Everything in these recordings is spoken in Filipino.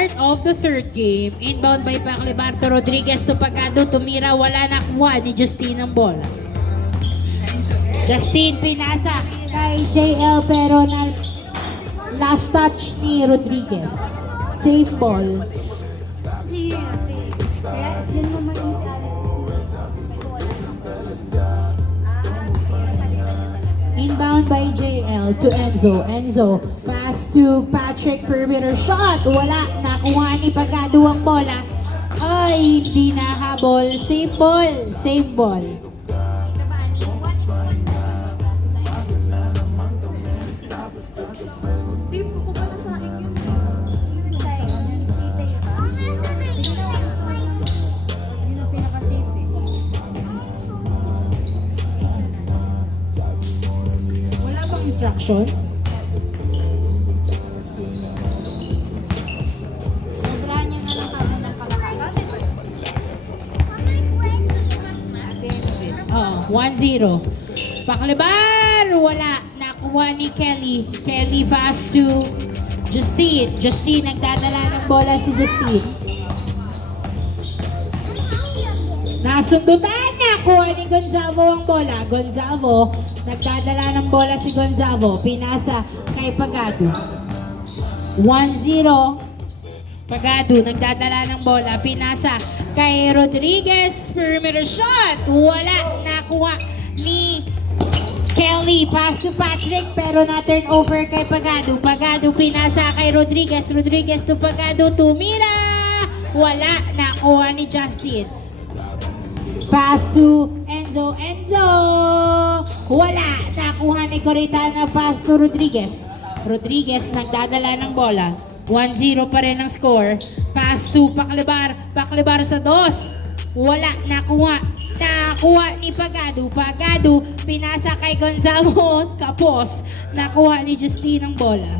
Of the third game, inbound by Paclibarto Rodriguez to Pagado, tumira, wala nakuha ni Justine ang bola. Justine pinasa kay JL pero na last touch ni Rodriguez. Save ball. Kaya yun mo mag-install. Inbound by JL to Enzo. Enzo, pass to Patrick, perimeter shot. Wala, nakuha ni Pagado ang bola. Ay, hindi nahabol. Save ball. Save ball. Wala bang instruction? Sobrahan nyo na lang kamo ng kalahati. Oo, 1-0. Paclibar, wala. Nakuha ni Kelly. Kelly pass to Justine. Justine, nagdadala ng bola si Justine. Nasundutan, nakuha ni Gonzalo ang bola. Gonzalo, nagdadala ng bola si Gonzalo. Pinasa kay Pagado. 1-0. Pagado, nagdadala ng bola. Pinasa kay Rodriguez. Perimeter shot. Wala. Nakuha ni Kelly. Pass to Patrick pero na-turn over kay Pagado. Pagado, pinasa kay Rodriguez. Rodriguez to Pagado. Tumira. Wala. Nakuha ni Justin. Pass to Enzo. Enzo! Wala. Nakuha ni Coritana. Pass to Rodriguez. Rodriguez nagdadala ng bola. 1-0 pa rin ang score. Pass to Paclibar. Paclibar sa 2. Wala. Nakuha. Nakuha ni Pagado. Pagado. Pinasa kay Gonzalo. Tapos, nakuha ni Justine ang bola.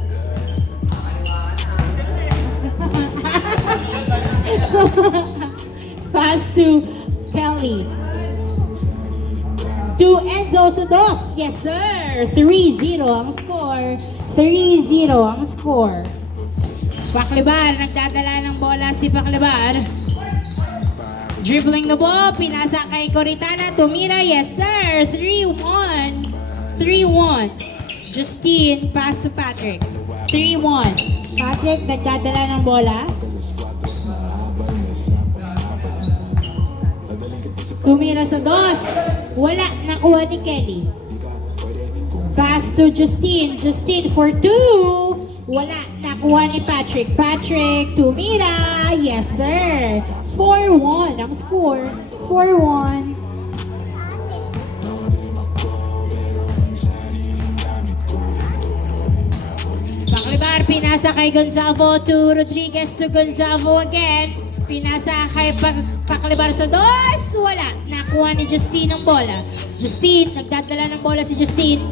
Pass to Kelly. To Enzo sa 2. Yes, sir. 3-0 ang score. 3-0 ang score. Paclibar, nagdadala ng bola si Paclibar. Dribbling the ball, pinasa kay Coritana. Tumira, yes, sir. 3-1. 3-1. Justine, pass to Patrick. 3-1. Patrick, nagdadala ng bola. Tumira sa 2. Wala. Nakuha ni Kelly. Pass to Justine. Justine for 2. Wala. Nakuha ni Patrick. Patrick. Tumira. Yes, sir. 4-1 ang score. 4-1. Paclibar. Pinasa kay Gonzalo to Rodriguez to Gonzalo again. Pinasa kay Paclibar sa 2. Wala. Nakuha ni Justine ang bola. Justine. Nagdadala ng bola si Justine.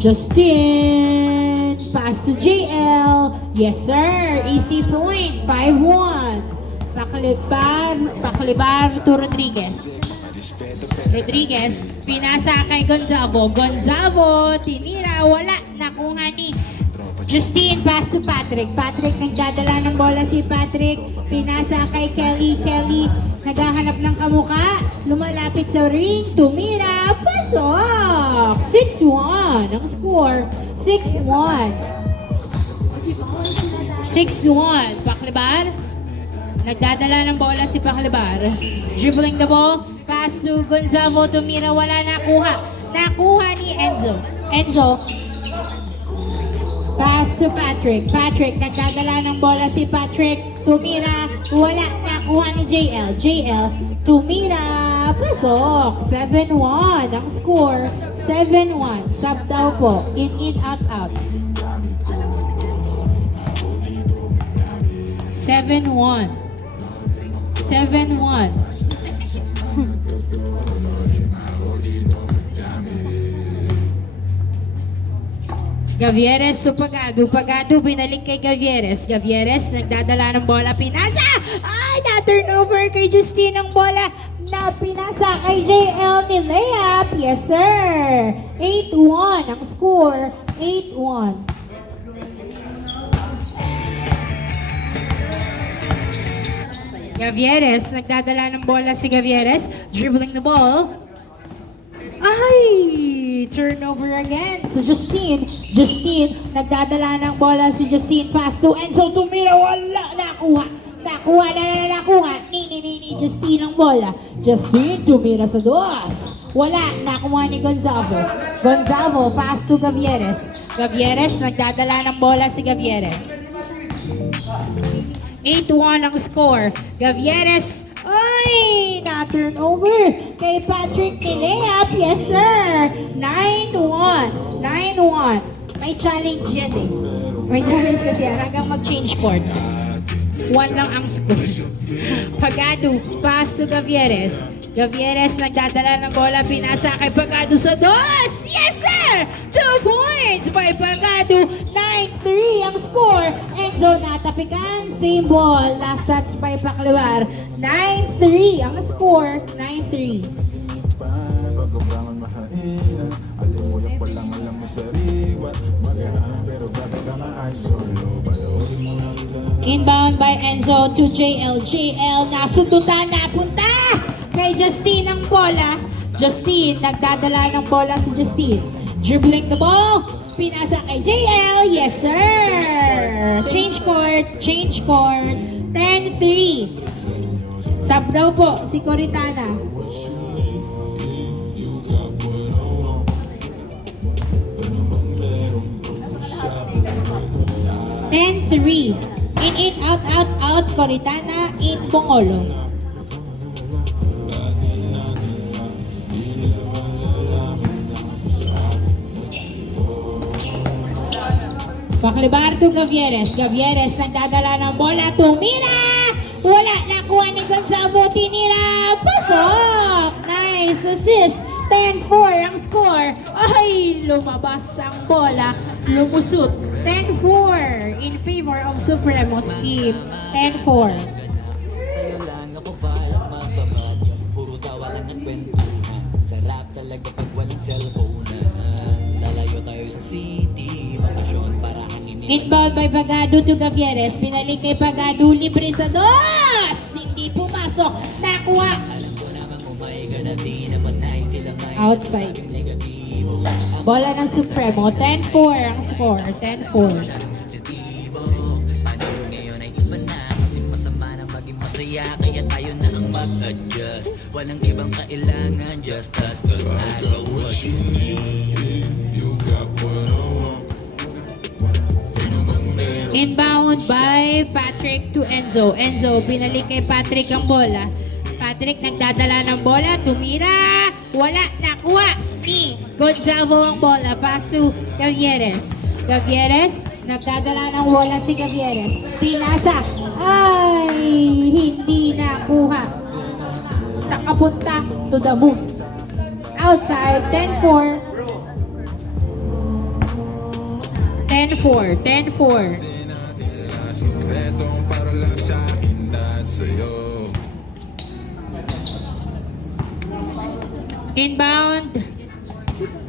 Justine. Pass to JL. Yes, sir. Easy point. 5-1. Paclibar to Rodriguez. Rodriguez. Pinasa kay Gonzalo. Gonzalo. Tinira. Wala. Nakuha ni Justine, pass to Patrick. Patrick, nagdadala ng bola si Patrick. Pinasa kay Kelly. Kelly, naghahanap ng kamuka. Lumalapit sa ring. Tumira. Pasok! 6-1 ang score. 6-1. 6-1. Paclibar. Nagdadala ng bola si Paclibar. Dribbling the ball. Pass to Gonzalo. Tumira. Wala nakuha. Nakuha ni Enzo. Enzo. Pass to Patrick. Patrick, nagdadala ng bola si Patrick. Tumira. Wala. Nakuha ni JL. JL. Tumira. Pasok. 7-1 ang score. 7-1. Sub daw po. In, out, out. 7-1. 7-1. Gavieres to Pagado. Pagado, binalik kay Gavieres. Gavieres, nagdadala ng bola. Pinasa! Ay, na-turnover kay Justine ang bola. Na pinasa kay JL ni layup. Yes, sir. 8-1 ang score. 8-1. Gavieres, nagdadala ng bola si Gavieres. Dribbling the ball. Ay! Turnover again to Justine. Justine, nagdadala ng bola si Justine. Pass to Enzo. Tumira. Wala. Nakuha. Nakuha. Ni Justine ang bola. Justine, tumira sa dos. Wala. Nakuha ni Gonzalo. Gonzalo, pass to Gavieres. Gavieres, nagdadala ng bola si Gavieres. 8-1 ang score. Gavieres, ay, na-turnover kay Patrick Nileap. Yes, sir. 9-1. 9-1. May challenge yan eh. May challenge kasi yan hanggang mag-change court. 1 lang ang score. Pagado, pass to Gavieres. Gavieres nagdadala ng bola, pinasa kay Pagado sa dos. Yes, sir! 2 points by Pagado. 9-3 ang score. Enzo natapikan, same ball. Last touch by Paclivar. 9-3 ang score. 9-3. Inbound by Enzo to JL. JL nasundutan, napunta kay Justine ang bola. Justine, nagdadala ng bola si Justine. Dribbling the ball. Pinasa kay JL. Yes, sir. Change court. 10-3. Sub daw po si Coritana. In, out, Coritana, in Bongolo. Paclivar to Gavieres. Gavieres nagdadala ng bola. Tumira! Wala. Nakuha ni Gonzalo. Tinira. Pasok! Nice assist. 10-4 ang score. Ay, lumabas ang bola. Lumusot. 10-4 in favor of Supremos team. 10-4. Sa'yo lang ako parang magbabago. Puro tawa lang at kwentuhan. Sarap talaga pag walang cellphone. Lalayo tayo sa city. Bakasyon para hangin. Inbound by Pagado to Gavieres. Pinalik kay Pagado. Libre sa dos. Hindi pumasok. Nakuha. Outside. Bola ng Supremo. 10-4 ang score. 10-4. Ngayon ay iba na. Kasi masama na maging masaya. Kaya tayo na ang mag-adjust. Walang ibang kailangan. Just us. Cause I know what you need. Inbound by Patrick to Enzo. Enzo, pinalik kay Patrick ang bola. Patrick nagdadala ng bola. Tumira. Wala. Nakuha ni Gonzalo ang bola. Pass to Gavieres. Gavieres, nagdadala ng bola si Gavieres. Pinasa. Ay, hindi nakuha. Sa kapunta to the moon. Outside, 10-4. 10-4. 10-4.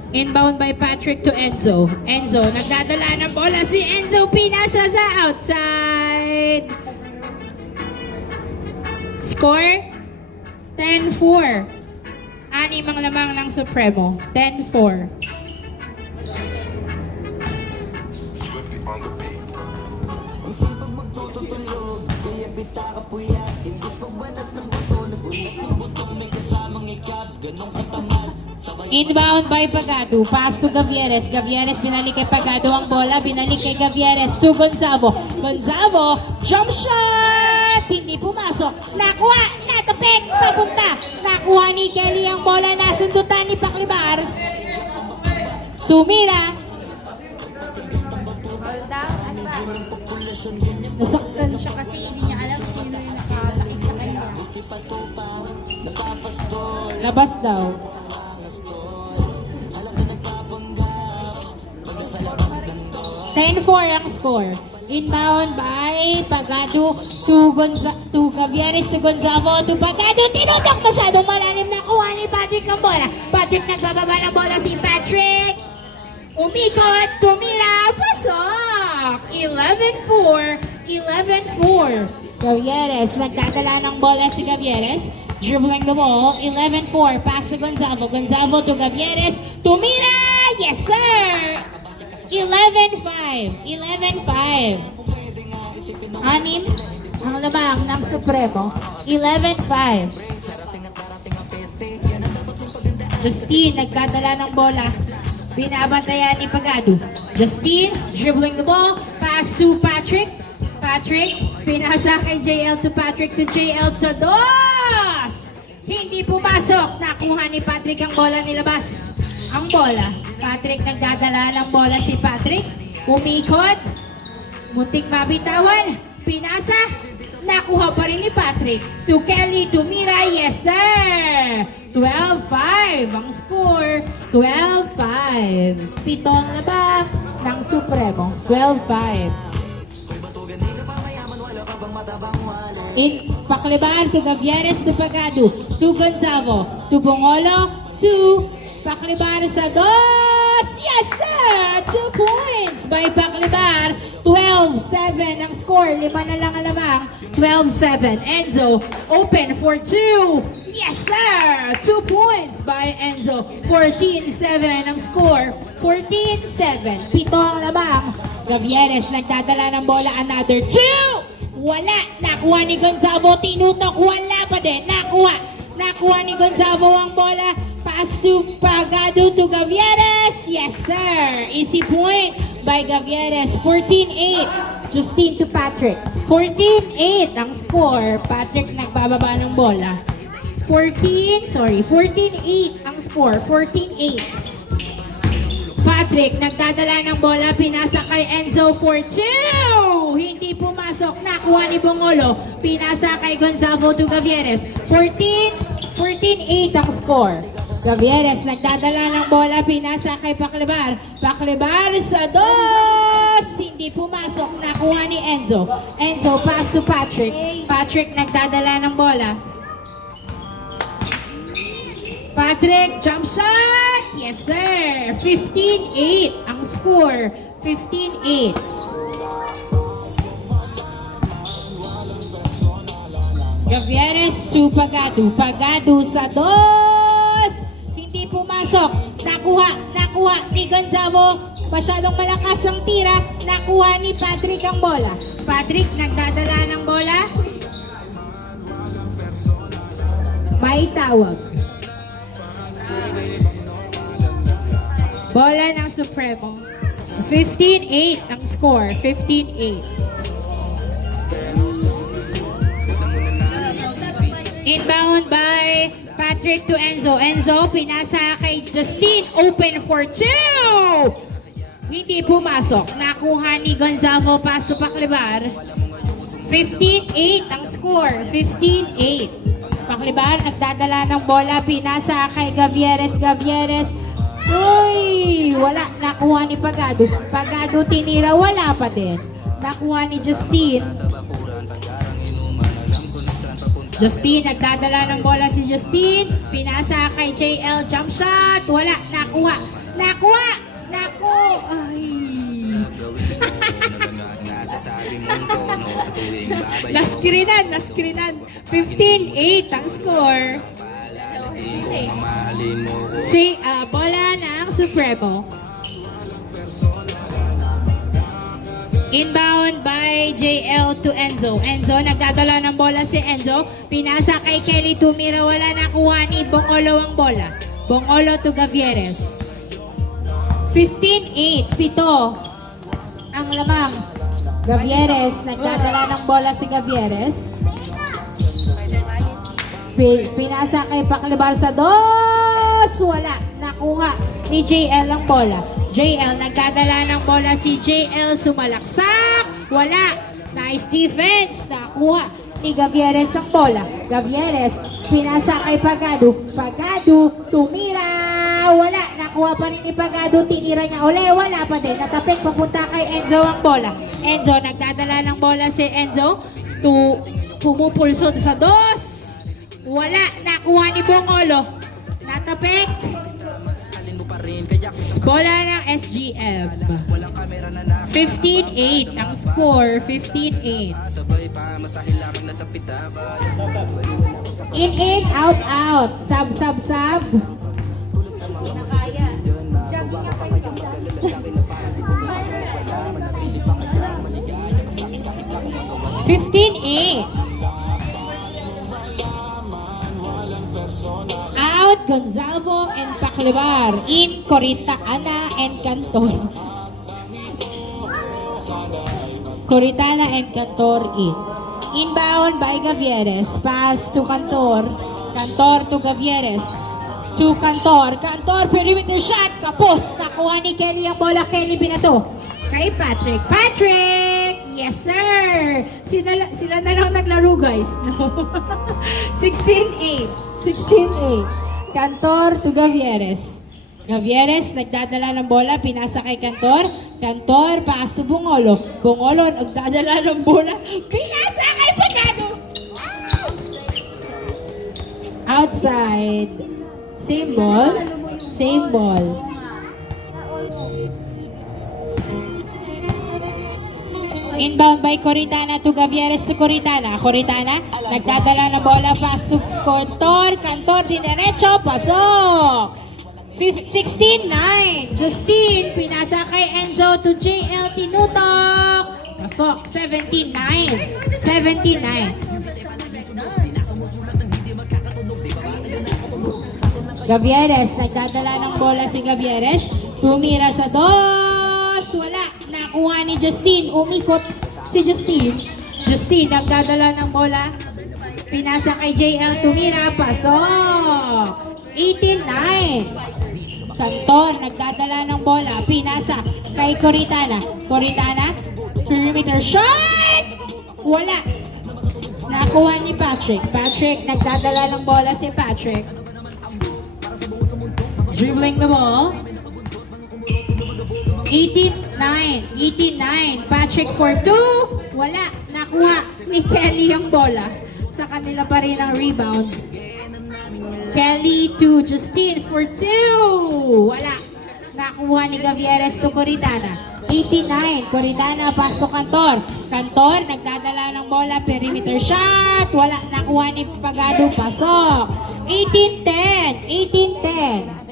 Inbound by Patrick to Enzo. Enzo, nagdadala ng bola si Enzo. Pinasa sa outside. Score? 10-4. 6 ang lamang ng Supremo. 10-4. Ang sipag magtututulog. Kaya bita ka puya. Hindi pa banat ng buto. Nagulat ng buto. May kasamang ikap. Ganong katamad. Inbound by Pagado. Pass to Gavieres. Gavieres, binalik kay Pagado ang bola. Binalik kay Gavieres to Gonzalo. Gonzalo, jump shot! Hindi pumasok. Nakuha! Natupik! Papunta! Nakuha ni Kelly ang bola. Nasundutan ni Paclivar. Tumira. Nasaktan siya kasi hindi niya alam sino yung nakasakit sa kanya. Labas daw. 10-4 ang score. Inbound by Pagado to Gavieres to Gonzalo to Pagado. Tinutok masyadong malalim na kuha ni Patrick ang bola. Patrick nagbababa ng bola si Patrick. Umikot, tumira, pasok. 11-4 11-4. Gavieres, nagdadala ng bola si Gavieres. Dribbling the ball, 11-4. Pass to Gonzalo. Gonzalo to Gavieres. Tumira! Yes, sir! 11-5. 11-5. Anim ang lamang ng Supremo. 11-5. Justine, nagdadala ng bola. Binabantayan ni Pagado. Justine, dribbling the ball. Pass to Patrick. Patrick, pinasa kay JL to Patrick to JL to Dos! Hindi pumasok. Nakuha ni Patrick ang bola, nilabas ang bola. Patrick, nagdadala ng bola si Patrick. Umikot. Muntik mabitawan. Pinasa. Nakuha pa rin ni Patrick. To Kelly, to Mira. Yes, sir! 12-5 ang score. 12-5. Pitong labang ng Supremo. 12-5. In Paklibar to Gavieres to Pagado. To Gonzalo. To Bongolo. To Paklibar sa Dos. Yes, sir! 2 points by Paklibar. 12-7 ang score. 5 na lang ang lamang. 12-7. Enzo, open for 2. Yes, sir! 2 points by Enzo. 14-7 ang score. 14-7. Pito ang lamang. Gavieres nagdadala ng bola. Another 2. Wala. Nakuha ni Gonzalo. Tinutok. Wala pa din. Nakuha. Nakuha ni Gonzalo ang bola. Pass to Pagado to Gavieres. Yes, sir. Easy point by Gavieres. 14-8. Justine to Patrick. 14-8 ang score. Patrick nagbababa ng bola. 14-8 ang score. 14-8. Patrick, nagdadala ng bola, pinasa kay Enzo for 2! Hindi pumasok, nakuha ni Bongolo. Pinasa kay Gonzalo to Gavieres. 14-8 ang score. Gavieres, nagdadala ng bola, pinasa kay Paklibar. Paklibar sa Dos! Hindi pumasok, nakuha ni Enzo. Enzo, pass to Patrick. Patrick, nagdadala ng bola. Patrick, jump shot! Yes, sir! 15-8 ang score. 15-8. Gavieres to Pagado. Pagado sa Dos! Hindi pumasok. Nakuha ni Gonzalo. Masyadong malakas ang tira. Nakuha ni Patrick ang bola. Patrick, nagdadala ng bola. May tawag. Bola ng Supremo. 15-8 ang score. 15-8. Inbound by Patrick to Enzo. Enzo, pinasa kay Justine. Open for 2! Hindi pumasok. Nakuha ni Gonzalo. Paso Paklibar. 15-8 ang score. 15-8. Paklibar, nagdadala ng bola. Pinasa kay Gavieres. Gavieres. Uy! Wala. Nakuha ni Pagado. Pagado tinira. Wala pa din. Nakuha ni Justine. Justine, nagdadala ng bola si Justine. Pinasa kay JL. Jump shot. Wala. Nakuha. Nakuha! Naku! Ay! Naskrinan. 15-8 ang score. Bola ng Supremo. Inbound by JL to Enzo. Enzo, nagdadala ng bola si Enzo. Pinasa kay Kelly Tumira. Wala, nakuha ni Bongolo ang bola. Bongolo to Gavieres. 15-8. Pito ang lamang. Gavieres, nagdadala ng bola si Gavieres. Pinasa kay Paklibar sa Dos. Wala. Nakuha ni JL ang bola. JL, nagdadala ng bola si JL. Sumalaksak. Wala. Nice defense. Nakuha ni Gavieres ang bola. Gavieres, pinasa kay Pagado. Pagado, tumira. Wala. Nakuha pa rin ni Pagado. Tinira niya uli. Wala pa din. Natapik papunta kay Enzo ang bola. Enzo, nagdadala ng bola si Enzo. Pumupulso sa Dos. Wala. Nakuha ni Bongolo. Natapik. Bola ng SGM. 15-8 ang score. 15-8. In, out, out. Sub. Nakaya. Jogging nga kayo dyan. 15-8. Out, Gonzalvo and Paclebar. In, Corita Ana and Cantor. Coritana and Cantor in. Inbound by Gavieres. Pass to Cantor. Cantor to Gavieres. To Cantor. Cantor, perimeter shot. Kapos. Nakuha ni Kelly ang bola. Kelly binato. Kay Patrick. Patrick! Yes, sir! Sila na lang naglaro, guys. 16-8. 16-8. Cantor to Gavieres. Gavieres, nagdadala ng bola, pinasa kay Cantor. Cantor, paas to Bungolo. Bungolo, nagdadala ng bola, pinasa kay Pagano. Outside. Same ball. Same ball. Inbound by Coritana to Gavieres to Coritana. Coritana, nagdadala ng bola, pass to Cantor. Cantor, dinerecho, pasok. 16-9. Justine, pinasa kay Enzo to JL Tinutok. Pasok, 17-9. 17-9. Gavieres, nagdadala ng bola si Gavieres. Tumira sa dos. Wala. Nakuha ni Justine. Umikot si Justine. Justine, nagdadala ng bola. Pinasa kay JL. Tumira. Pasok. 18-9. Santor, nagdadala ng bola. Pinasa kay Coritana. Coritana, perimeter shot! Wala. Nakuha ni Patrick. Patrick, nagdadala ng bola si Patrick. Dribbling the ball. 18-9. 18-9. Patrick for 2. Wala. Nakuha ni Kelly ang bola. Sa kanila pa rin ang rebound. Kelly to Justine for 2. Wala. Nakuha ni Gavieres to Coritana. 89. Coritana, pass to Cantor. Cantor, nagdadala ng bola. Perimeter shot. Wala. Nakuha ni Pagado. Pasok. 18-10. 18-10.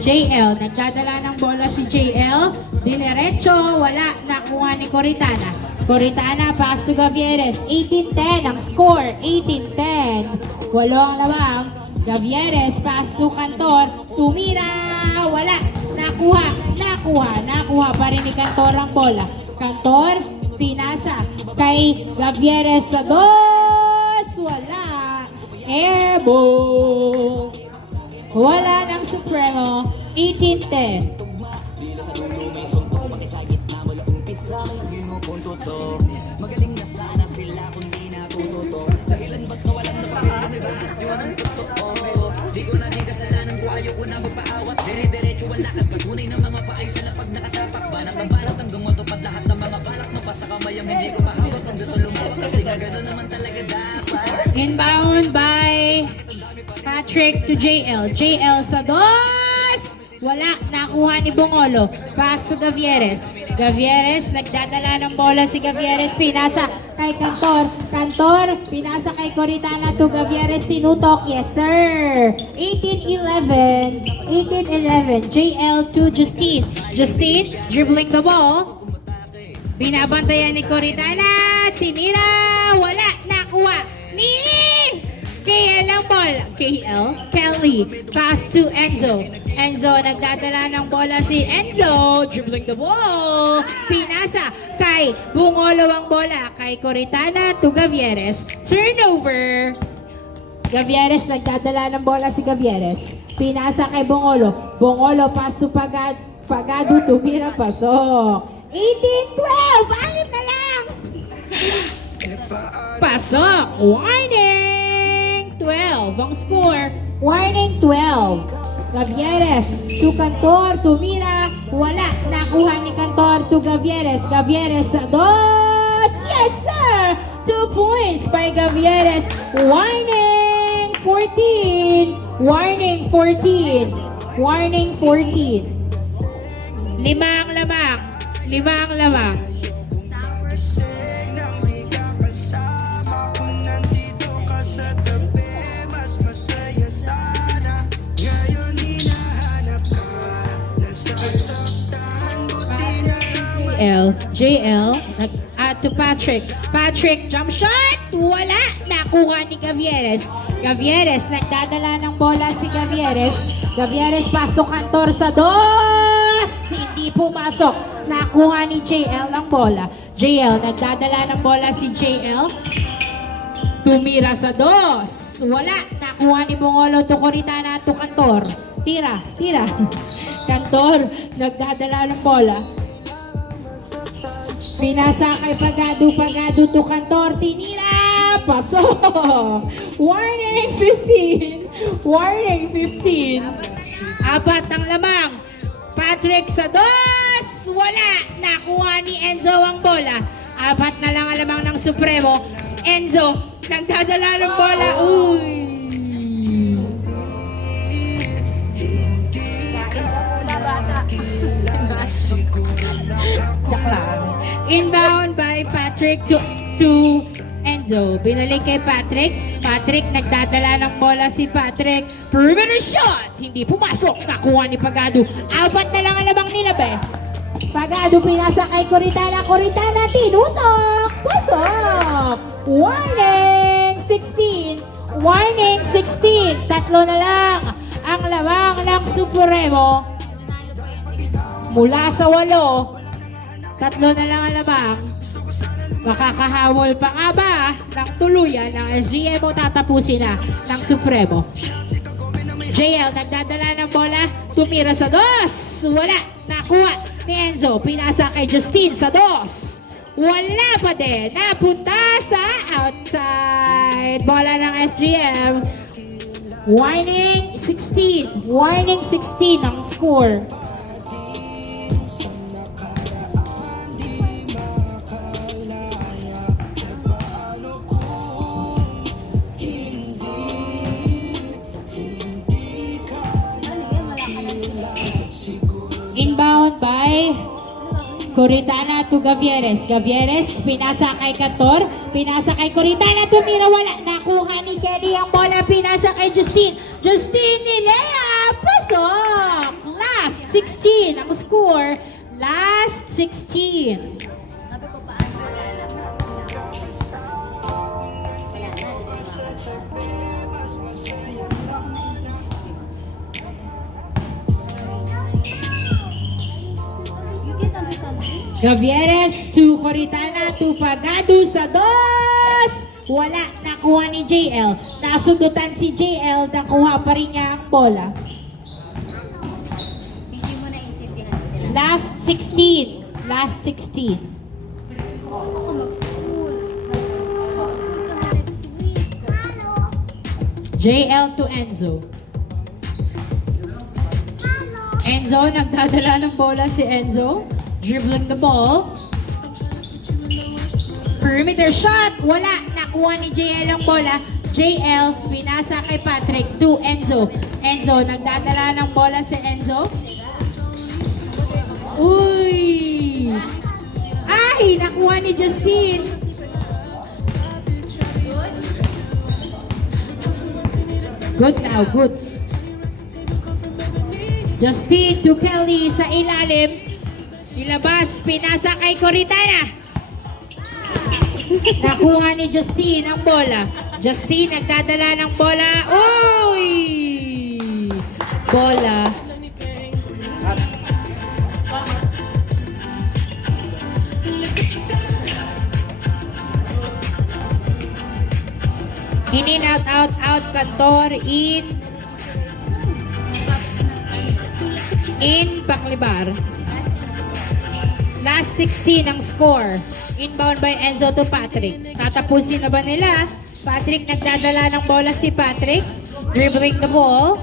JL, nagdadala ng bola si JL. Dinerecho. Wala. Nakuha ni Coritana. Coritana, pass to Gavieres. 18-10 ang score. 18-10. 8 ang labang. Gavieres, pass to Cantor. Tumira. Wala. Nakuha pa rin ni Cantor ang bola. Cantor, pinasa kay Gavieres sa dos. Wala. Airball. Wala ng Supremo. 18-10. Magaling na sana sila kung di natututo. Dahilan ba't nawalan na pag-ibig? Yun ang totoo. Di ko na di kasalanan ko, ayaw ko na magpaawat. Dire-diretso ang lakad, patunay ng mga paay sila pag nakatapak. Banat ang banat hanggang matupad lahat ng mga balak. Mapasa kamay ang hindi ko mahawak. Ang gusto lumawak kasi nga gano'n naman talaga dapat. Inbound by Patrick to JL. JL sa dos. Wala. Nakuha ni Bungolo. Pass to Gavieres. Gavieres, nagdadala ng bola si Gavieres. Pinasa kay Cantor. Cantor, pinasa kay Coritana to Gavieres. Tinutok. Yes, sir. 18-11. 18-11. JL to Justine. Justine, dribbling the ball. Binabantayan ni Coritana. Tinira. Wala. Nakuha ni KL ang bola. KL. Kelly. Pass to Enzo. Enzo, nagdadala ng bola si Enzo. Dribbling the ball. Pinasa kay Bungolo ang bola. Kay Coritana to Gavieres. Turnover. Gavieres, nagdadala ng bola si Gavieres. Pinasa kay Bungolo. Bungolo, pass to Pagado. Tumira, pasok. 18-12. Anim na lang. Pasok. Warning. 12 ang score. Warning 12. Gavieres to Cantor. Tumira. Wala. Nakuha ni Cantor to Gavieres. Gavieres sa dos. Yes, sir. 2 points by Gavieres. Warning 14. Warning 14. Warning 14. 5 ang lamang. 5 ang lamang. JL, to Patrick. Patrick, jump shot! Wala! Nakuha ni Gavieres. Gavieres, nagdadala ng bola si Gavieres. Gavieres, pass to Cantor sa dos! Hindi pumasok. Nakuha ni JL ang bola. JL, nagdadala ng bola si JL. Tumira sa dos. Wala. Nakuha ni Bungolo to Coritana to Cantor. Tira, tira. Cantor, nagdadala ng bola. Pinasa kay Pagado to Cantor, tinira, pasok! Warning 15! Warning 15! Apat ang lamang. Patrick sa dos! Wala! Nakuha ni Enzo ang bola. Apat na lang ang lamang ng Supremo. Enzo, nagdadala ng bola. Uy! Inbound by Patrick to Enzo. Binalik kay Patrick. Patrick, nagdadala ng bola si Patrick. Perimeter shot! Hindi pumasok. Nakuha ni Pagado. Apat na lang ang lamang nila, be. Pagado, pinasa kay Coritana. Coritana, tinutok! Pasok! Warning 16! Warning 16! Tatlo na lang ang lamang ng Supremo. Mula sa 8. Tatlo na lang ang lamang. Makakahamol pa nga ba ng tuluyan ng SGM o tatapusin na ng Supremo? JL nagdadala ng bola. Tumira sa dos. Wala. Nakuha ni Enzo. Pinasa kay Justine sa dos. Wala pa din. Napunta sa outside. Bola ng SGM. Warning 16. Warning 16 ang score. Inbound by Coritana to Gavieres. Gavieres, pinasa kay Cantor. Pinasa kay Coritana, tumira, wala. Nakuha ni Kelly ang bola. Pinasa kay Justine. Justine ni Lea. Pasok! Last 16 ang score. Last 16. Sabi ko paano Gavieres to Coritana to Pagado sa dos. Wala. Nakuha ni JL. Nasundutan si JL. Nakuha pa rin niya ang bola. Hindi mo naiintindihan ko sila. Last 16. Last 16. Ako mag-school. Mag-school kami next week. JL to Enzo. Enzo, nagdadala ng bola si Enzo. Dribbling the ball. Perimeter shot. Wala. Nakuha ni JL ang bola. JL, pinasa kay Patrick to Enzo. Enzo, nagdadala ng bola si Enzo. Uy! Ay! Nakuha ni Justine. Good now, good. Justine to Kelly sa ilalim. Ilabas, pinasa kay Coritana. Nakuha ni Justine ang bola. Justine nagdadala ng bola. Uy! Bola. In, out, Cantor, in, Paklibar. Last 16 ang score. Inbound by Enzo to Patrick. Tatapusin na ba nila? Patrick, nagdadala ng bola si Patrick. Dribbling the ball.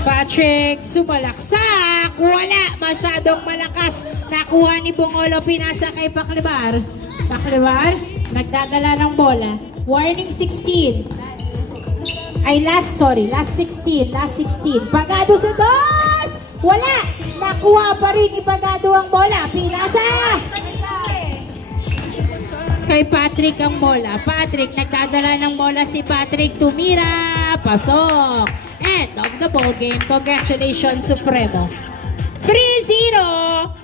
Patrick, sumalaksak. Wala. Masyadong malakas. Nakuha ni Bungolo. Pinasa kay Paklibar. Paklibar. nagdadala ng bola. Warning 16. Last 16. Pagado sa dos! Wala! Nakuha pa rin ni Pagado ang bola. Pinasa! Kay Patrick ang bola. Patrick, nagdadala ng bola si Patrick. Tumira! Pasok! End of the ball game. Congratulations, Supremo. 3-0